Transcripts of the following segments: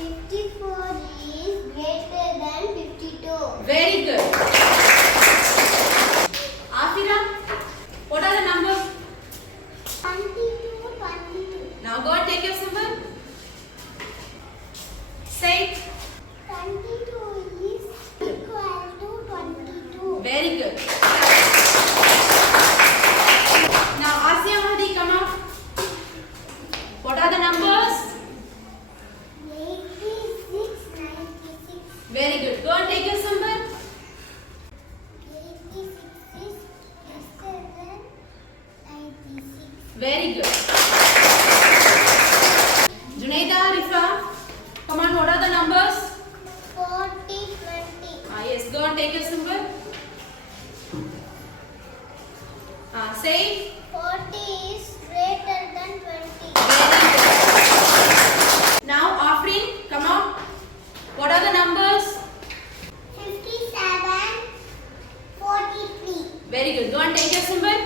54 is greater than 52. Very good. Afira, what are the numbers? 22, 22. Now go and take your symbol. Say. 22 is equal to 22. Very good. Now Asya Mahdi, come out. What are the numbers? 86, 96. Very good. Go and take your symbol. 86 is lesser than 96. Very good. Junaida, Rifa, come on. What are the numbers? 40, 20. Yes. Go and take your symbol. Say. 40 is greater than 20. Very good. Now Afrin, come out. What are the numbers? 57, 43. Very good. Go and take your symbol.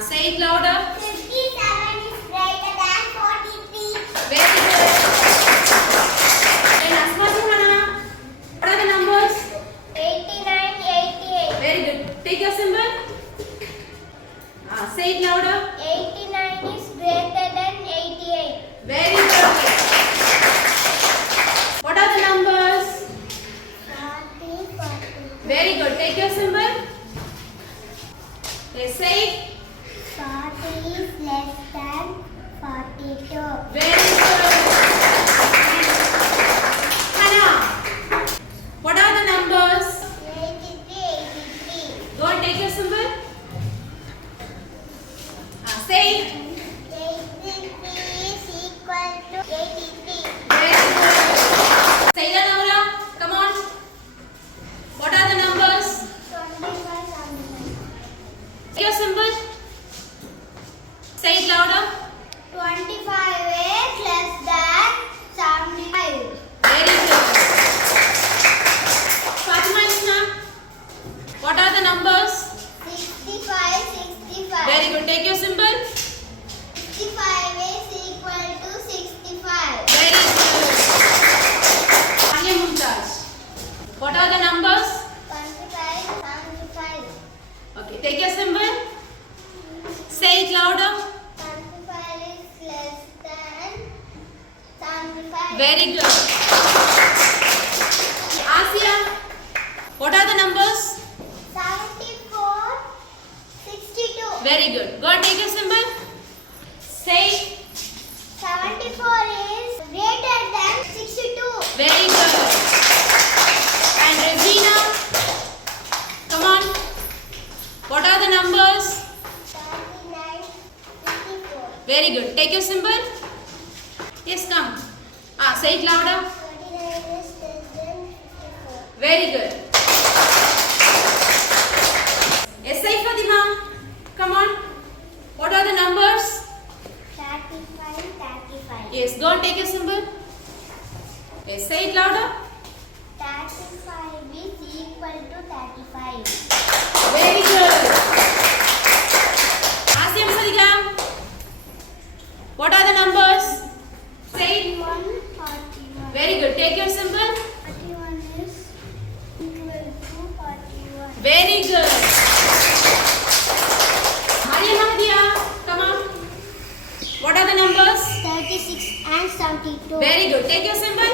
Say it louder. 57 is greater than 43. Very good. Then Asma Suhana, what are the numbers? 89, 88. Very good. Take your symbol. Say it louder. 89 is greater than 88. Very good. What are the numbers? 40, 42. Very good. Take your symbol. Okay, say it. 40 is less than 42. Very good. Hannah, what are the numbers? 83, 83. Go and take your symbol. Say it. 83 is equal to 83. Very good. Saida Naura, come on. What are the numbers? 25, 75. Take your symbol. Say it louder. 25 is less than 75. Very good. Fatima Isna, what are the numbers? 65, 65. Very good. Take your symbol. 65 is equal to 65. Very good. Anya Mumtaz, what are the numbers? 25, 75. Okay, take your symbol. Say it louder. 75 is less than 75. Very good. Asia, what are the numbers? 74, 62. Very good. Go and take your symbol. Say. 74 is greater than 62. Very good. And Regina, come on. What are the numbers? 39, 54. Very good. Take your symbol. Yes, come. Say it louder. 39 is less than 54. Very good. Yes, say Fatima. Come on. What are the numbers? 35, 35. Yes, go and take your symbol. Yes, say it louder. 35 is equal to 35. Very good. Asim Sadigam. What are the numbers? Say it. 41, 41. Very good. Take your symbol. 41 is equal to 41. Very good. Maria Mahdia, come on. What are the numbers? 36 and 72. Very good. Take your symbol.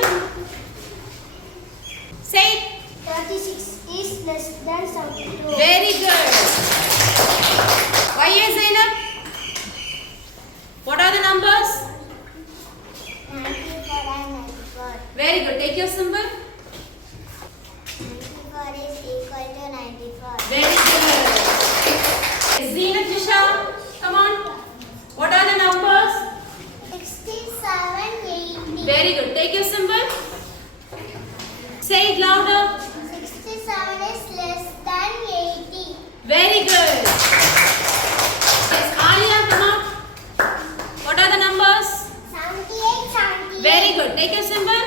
Say it. 36 is less than 72. Very good. Y.A. Zainab. What are the numbers? 94 and 94. Very good. Take your symbol. 94 is equal to 94. Very good. Zeenat Jisha, come on. What are the numbers? 67, 80. Very good. Take your symbol. Say it louder. 67 is less than 80. Very good. Yes, Alia, come on. What are the numbers? 78, 78. Very good. Take your symbol.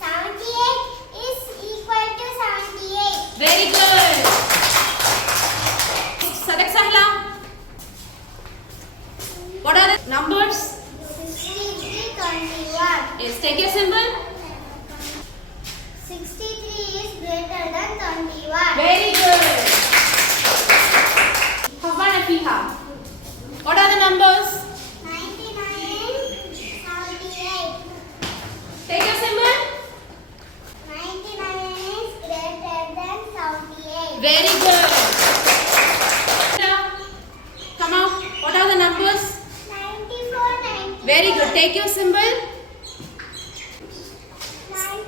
78 is equal to 78. Very good. Sadak Sahla. What are the numbers? 63, 21. Yes, take your symbol. 63 is greater than 21. Very good. Hafwan Afiha. What are the numbers? 99, 78. Take your symbol. 99 is greater than 78. Very good. Come out. What are the numbers? 94, 94. Very good. Take your symbol. 94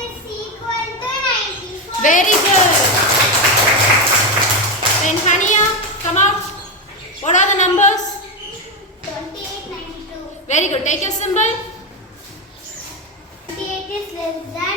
is equal to 94. Very good. Then Hania, come out. What are the numbers? 28, 92. Very good. Take your symbol. 28 is less than